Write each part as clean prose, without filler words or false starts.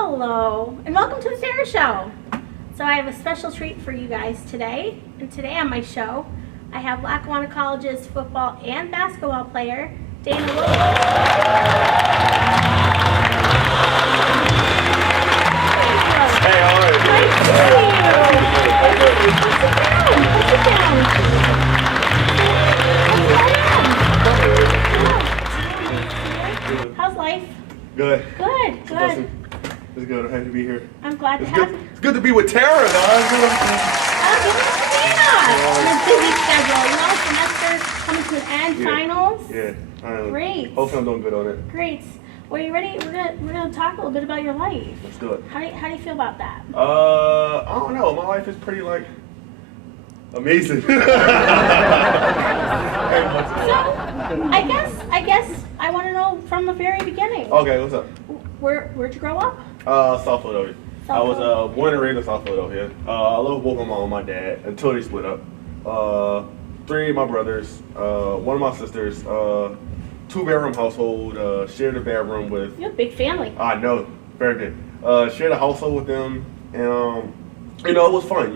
Hello, and welcome to the Derrell Show. So I have a special treat for you guys today. And today on my show, I have Lackawanna College's football and basketball player, Derrell. Hey, how are you? Nice to see you. Sit down. How's life? Good. Good, good. It's good. I'm happy to be here. I'm glad to have you. It's good to be with Tara, though. This busy schedule, semester coming to an end, finals. Yeah. Great. Hopefully I'm doing good on it. Great. Well, you ready? We're gonna talk a little bit about your life. Let's do it. How do you feel about that? I don't know. My life is pretty amazing. So, I guess I want to know from the very beginning. Okay, what's up? Where'd you grow up? South Philadelphia. I was born and raised in South Philadelphia. I live with both my mom and my dad until they split up. Three of my brothers, one of my sisters, two-bedroom household, shared a bedroom with... You have a big family. I know, very good. Shared a household with them, and it was fun.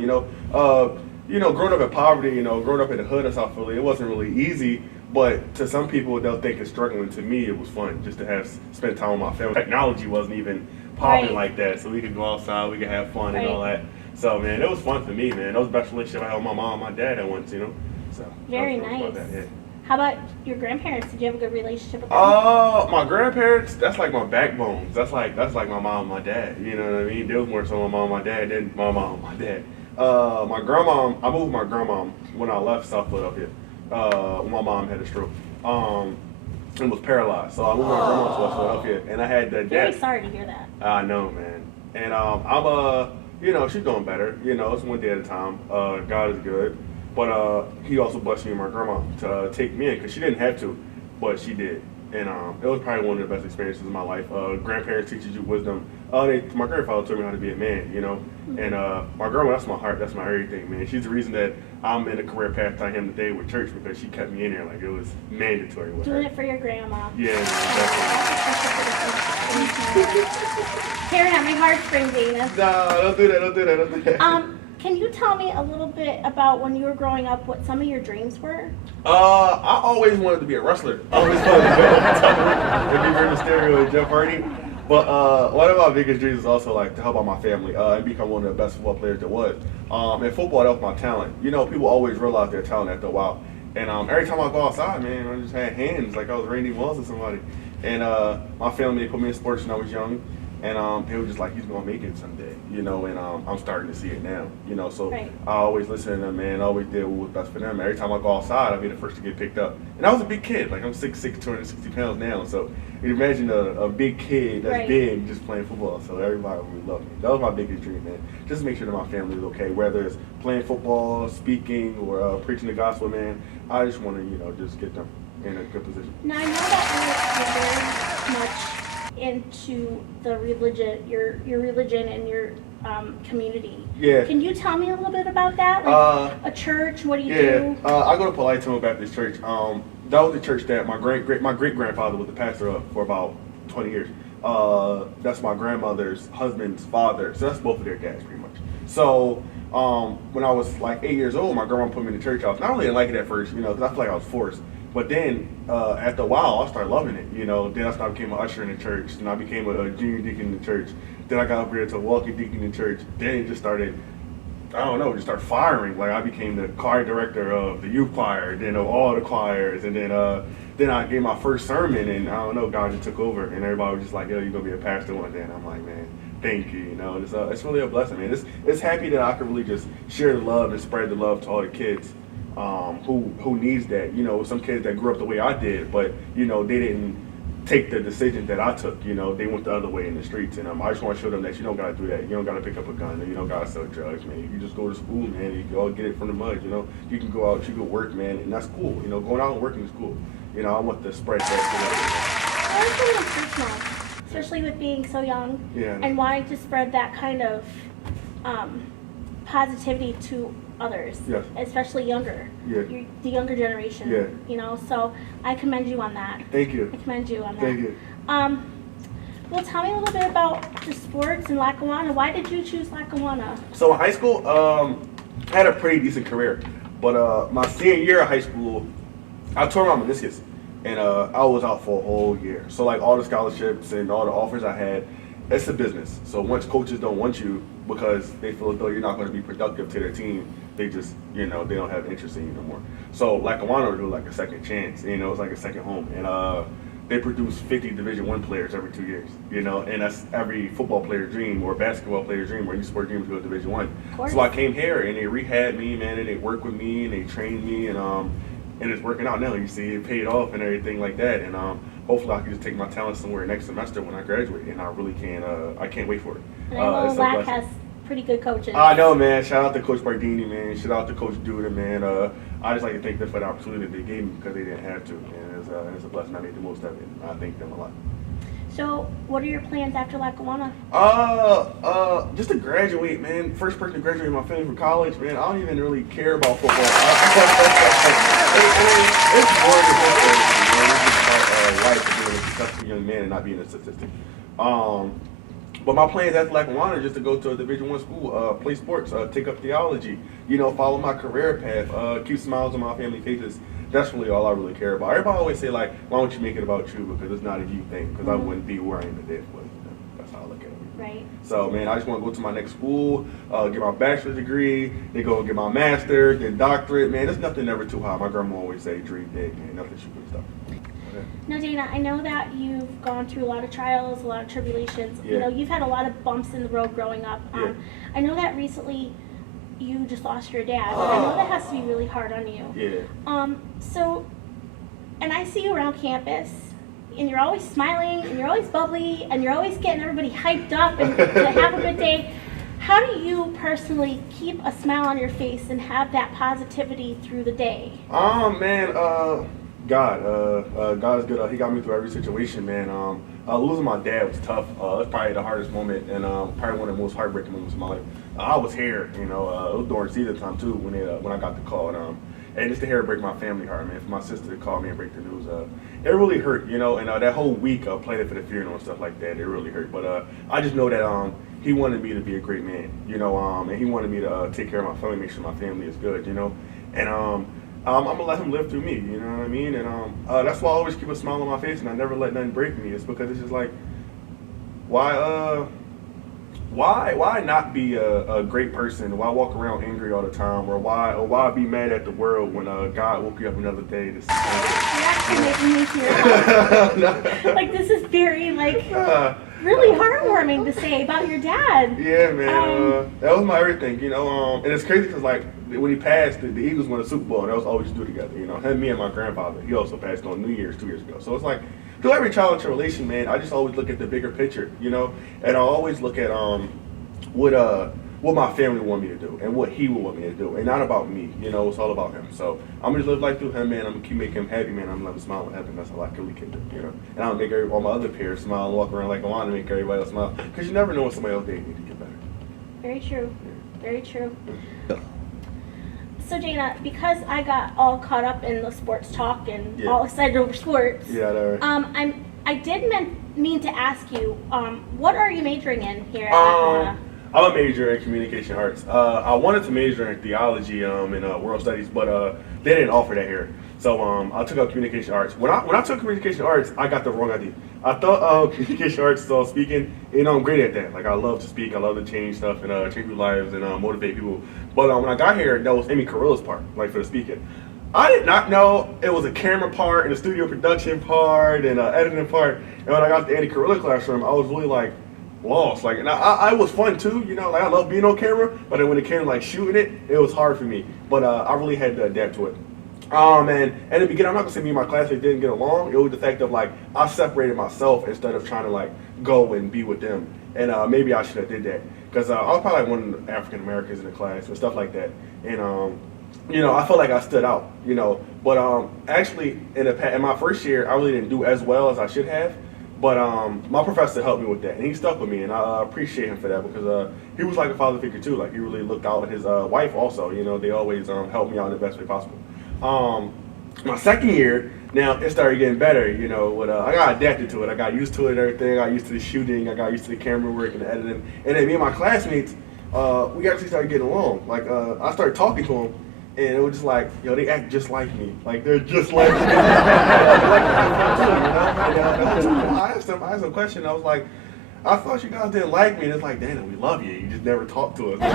Growing up in poverty, growing up in the hood of South Philly, it wasn't really easy. But to some people, they'll think it's struggling. To me, it was fun just to spend time with my family. Technology wasn't even popping like that, so we could go outside, we could have fun and all that. So man, it was fun for me, man. That was the best relationship I had with my mom and my dad at once, So very nice. Yeah. How about your grandparents? Did you have a good relationship with them? My grandparents, that's like my backbones. That's like my mom and my dad. You know what I mean? They was more so my mom and my dad than my mom and my dad. My grandma, I moved with my grandma when I left South Philadelphia. When my mom had a stroke. And was paralyzed. So I moved my grandma to West Philadelphia, and I had the dad. Very sorry to hear that. I know, man. And I'm she's doing better. It's one day at a time. God is good. But he also blessed me and my grandma to take me in, because she didn't have to, but she did. And it was probably one of the best experiences of my life. Grandparents teaches you wisdom. My grandfather taught me how to be a man, And my grandma, that's my heart, that's my everything, man. She's the reason that I'm in a career path I am today with church, because she kept me in there like it was mandatory with her. Doing it for your grandma. Yeah, Tearing at my heartstrings, Dana. No, don't do that. Can you tell me a little bit about when you were growing up, what some of your dreams were? I always wanted to be a wrestler. I always wanted to be if you heard the stereo with Jeff Hardy. But one of my biggest dreams is also to help out my family and become one of the best football players there was. In football, that was my talent. People always realize their talent after a while. And every time I go outside, man, I just had hands like I was Randy Moss or somebody. And my family put me in sports when I was young. And they were just like, he's gonna make it someday, and I'm starting to see it now, So right. I always listened to them, man. I always did what was best for them. Every time I go outside, I'd be the first to get picked up. And I was a big kid, like I'm 6'6", 260 pounds now. So you can imagine a big kid that's big just playing football. So everybody would love me. That was my biggest dream, man. Just to make sure that my family is okay, whether it's playing football, speaking, or preaching the gospel, man. I just want to, just get them in a good position. Now I know that you're very much into the religion, your religion and your community. Yeah. Can you tell me a little bit about that? A church, what do you do? I go to Polite Baptist Church. That was the church that my great grandfather was the pastor of for about 20 years. That's my grandmother's husband's father. So that's both of their dads pretty much. So when I was like 8 years old, my grandma put me in the church house. And I really didn't like it at first, because I feel like I was forced. But then, after a while, I started loving it, Then I became an usher in the church. Then I became a junior deacon in the church. Then I got upgraded to a walking deacon in the church. Then it just started, just started firing. Like, I became the choir director of the youth choir, then of all the choirs. And then I gave my first sermon, and God just took over. And everybody was just like, yo, you're going to be a pastor one day. And I'm like, man, thank you, It's really a blessing, man. It's happy that I can really just share the love and spread the love to all the kids. Who needs that? Some kids that grew up the way I did, but they didn't take the decision that I took. They went the other way in the streets, and I just want to show them that you don't gotta do that. You don't gotta pick up a gun, and you don't gotta sell drugs, man. You just go to school, man. You can all get it from the mud. You can go out, you can work, man, and that's cool. Going out and working is cool. I want to spread that. I was really personal, especially with being so young, and wanting to spread that kind of positivity to others, especially younger, the younger generation. So I commend you on that. Thank you. I commend you on that. Thank you. Well, tell me a little bit about the sports in Lackawanna. Why did you choose Lackawanna? So in high school, I had a pretty decent career, but my senior year of high school, I tore my meniscus, and I was out for a whole year. So like all the scholarships and all the offers I had, it's a business. So once coaches don't want you because they feel as though you're not going to be productive to their team, they just, they don't have interest in you no more. So Lackawanna would do like a second chance, it's like a second home, and they produce 50 Division I players every 2 years, and that's every football player's dream or basketball player's dream or any sport dream to go to Division I. So I came here and they rehabbed me, man, and they worked with me and they trained me, and it's working out now. You see, it paid off and everything like that, and hopefully I can just take my talent somewhere next semester when I graduate, and I really can. I can't wait for it. And I know LAC has pretty good coaches. I know, man. Shout out to Coach Bardini, man. Shout out to Coach Duda, man. I just like to thank them for the opportunity that they gave me because they didn't have to, and it's a blessing. I made the most of it. And I thank them a lot. So, what are your plans after Lackawanna? Just to graduate, man. First person to graduate in my family from college, man. I don't even really care about football. It's more than football, man. It's just part life of being a successful young man and not being a statistic. But my plans after Lackawanna are just to go to a Division I school, play sports, take up theology, follow my career path, keep smiles on my family faces. That's really all I really care about. Everybody always say like, why don't you make it about you? Because it's not a you thing. Because I wouldn't be where I am today if it wasn't. That's how I look at it. Right. So man, I just want to go to my next school, get my bachelor's degree, then go get my master's, then doctorate. Man, there's nothing ever too high. My grandma always say, dream big, man. Nothing should be stuff. Now, Dana, I know that you've gone through a lot of trials, a lot of tribulations. Yeah. You've had a lot of bumps in the road growing up. Yeah. I know that recently you just lost your dad. I know that has to be really hard on you. Yeah. And I see you around campus, and you're always smiling, and you're always bubbly, and you're always getting everybody hyped up and to have a good day. How do you personally keep a smile on your face and have that positivity through the day? Man, God is good. He got me through every situation, man. Losing my dad was tough. It's probably the hardest moment and probably one of the most heartbreaking moments of my life. I was here, it was during season time too when I got the call, and just to hear it break my family heart, man. For my sister to call me and break the news, it really hurt, and that whole week of planning for the funeral and stuff like that, it really hurt. But I just know that he wanted me to be a great man, and he wanted me to take care of my family, make sure my family is good, and I'm gonna let him live through me, you know what I mean? And that's why I always keep a smile on my face and I never let nothing break me. It's because it's just like, why not be a great person? Why walk around angry all the time? Or why be mad at the world when God woke you up another day to see? You're actually making me tear up. Like, this is very really heartwarming to say about your dad. Yeah, man. That was my everything, and it's crazy because when he passed, the Eagles won the Super Bowl, and that was all we used to do together. Him, me, and my grandfather. He also passed on New Year's 2 years ago. So it's like, through every challenge and relation, man, I just always look at the bigger picture, and I always look at what my family want me to do and what he would want me to do, and not about me. It's all about him. So I'm gonna just live life through him, man. I'm gonna keep making him happy, man. I'm gonna let him smile in heaven. That's all I really can do, And I'll make all my other peers smile and walk around like I want to make everybody else smile, because you never know when somebody else they need to get better. Very true. Very true. So Dana, because I got all caught up in the sports talk and all excited over sports, I did mean to ask you, what are you majoring in here at Lackawanna? I'm a major in communication arts. I wanted to major in theology and world studies, but they didn't offer that here. So I took up communication arts. When I took communication arts, I got the wrong idea. I thought communication arts, so speaking, I'm great at that. Like, I love to speak, I love to change stuff and change people's lives and motivate people. But when I got here, that was Amy Carilla's part, for the speaking. I did not know it was a camera part and a studio production part and an editing part. And when I got to the Andy Carilla classroom, I was really lost. And I was fun too, I love being on camera, but then when it came to shooting it was hard for me. But I really had to adapt to it. And at the beginning, I'm not gonna say me and my classmates didn't get along. It was the fact of I separated myself instead of trying to go and be with them. And maybe I should have did that, because I was probably one of the African Americans in the class and stuff like that. And I felt like I stood out. But actually in my first year, I really didn't do as well as I should have. But my professor helped me with that, and he stuck with me, and I appreciate him for that, because he was like a father figure too. He really looked out. His wife also, they always helped me out in the best way possible. My second year, Now it started getting better, you know. With I got adapted to it. I got used to it and everything. I got used to the shooting. I got used to the camera work and the editing. And then me and my classmates, we actually started getting along. Like I started talking to them, and it was just like, yo, they act just like me. Like they're just like me. They like to have fun too, you know. And, I asked them a question. I was like, I thought you guys didn't like me. And it's like, Dana, we love you. You just never talk to us. So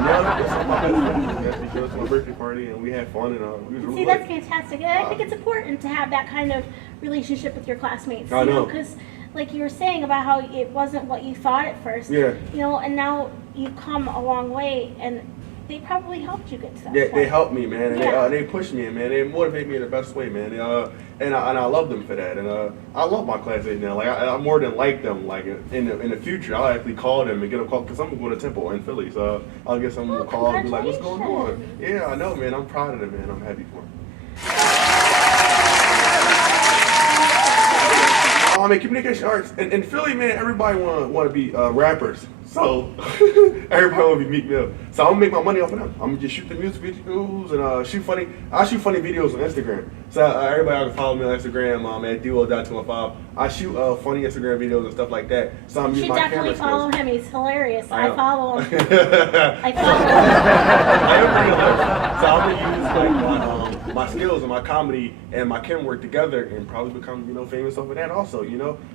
now it's my best friend. We showed up to my birthday party and we had fun and we was really See, that's fantastic. And I think it's important to have that kind of relationship with your classmates. I know. Because, like you were saying about how it wasn't what you thought at first. Yeah. You know, and now you've come a long way, and they probably helped you get to that They point. helped me, man. And Yeah. they pushed me, man. They motivate me in the best way, man. And I love them for that. And I love my classmates now. Like I more than like them. Like in the future, I'll actually call them and get a call because I'm going to Temple in Philly. So I'll get someone to call and be like, "What's going on?" Yeah, I know, man. I'm proud of them, man. I'm happy for them. I mean, communication arts in Philly, man. Everybody want to be rappers. So everybody want to be Meek Mill. So I'm gonna make my money off of them. I'm gonna just shoot the music videos and I shoot funny videos on Instagram. So everybody can follow me on Instagram at duo.215. I shoot funny Instagram videos and stuff like that. So I'm You using should my definitely camera follow skills. him. He's hilarious. I I follow him. I I follow him. am pretty hilarious. So I'm gonna use like my skills and my comedy and my camera work together and probably become famous over that also.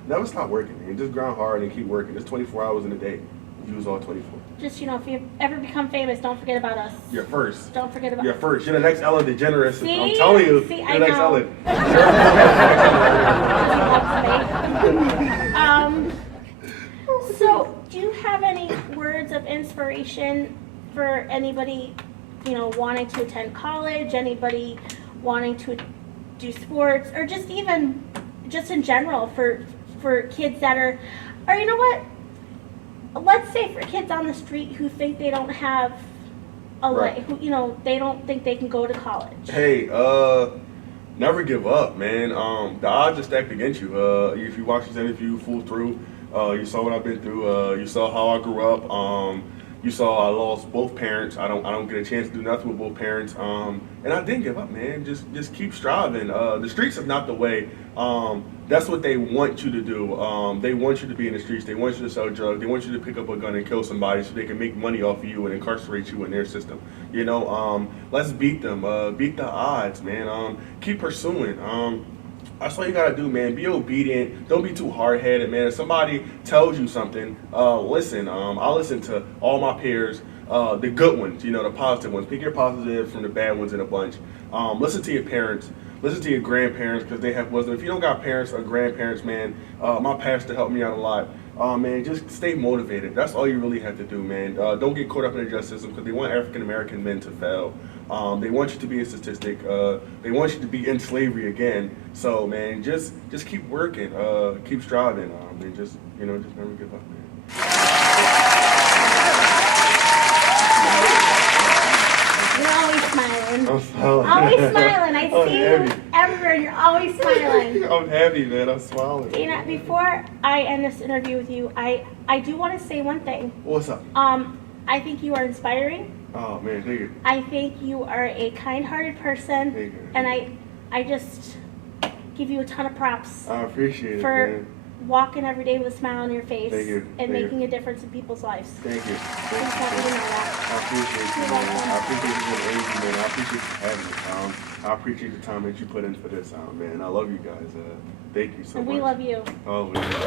Never stop working and just grind hard and keep working. It's 24 hours in a day. Use all 24. Just, if you ever become famous, don't forget about us. You're first. Don't forget about You're first. You're the next Ellen DeGeneres. See? I'm telling you, See, you're I the next know. Ellen. So, do you have any words of inspiration for anybody, wanting to attend college, anybody wanting to do sports, or just even, just in general for kids that are, or you know what? Let's say for kids on the street who think they don't have a Right. who they don't think they can go to college. Hey, never give up, man. The odds are stacked against you. If you watch this interview full through, you saw what I've been through. You saw how I grew up. You saw I lost both parents. I don't get a chance to do nothing with both parents. And I didn't give up, man. Just keep striving. The streets is not the way. That's what they want you to do. They want you to be in the streets. They want you to sell drugs. They want you to pick up a gun and kill somebody so they can make money off of you and incarcerate you in their system. Let's beat them. Beat the odds, man. Keep pursuing. That's all you gotta do, man. Be obedient. Don't be too hard-headed, man. If somebody tells you something, listen. I listen to all my peers, the good ones, the positive ones. Pick your positives from the bad ones in a bunch. Listen to your parents. Listen to your grandparents because they have wisdom. If you don't got parents or grandparents, man, my pastor helped me out a lot. Man, just stay motivated. That's all you really have to do, man. Don't get caught up in the justice system because they want African American men to fail. They want you to be a statistic. They want you to be in slavery again. So, man, just keep working. Keep striving. And just never give up, man. You're always smiling. I'm smiling. Always smiling. I I'm see you happy. everywhere. You're always smiling. I'm happy, man. I'm smiling. Dana, before I end this interview with you, I do want to say one thing. What's up? I think you are inspiring. Oh, man, thank you. I think you are a kind-hearted person, Thank you. and I just give you a ton of props I appreciate it, for man. walking every day with a smile on your face Thank you. and Thank you. making a difference in people's lives. Thank you. I just want you to know that. I appreciate you, You're man. welcome. I appreciate you for the energy, man. I appreciate you having me. I appreciate the time that you put in for this, man. I love you guys. Thank you so And much. we love you. Oh, we love you.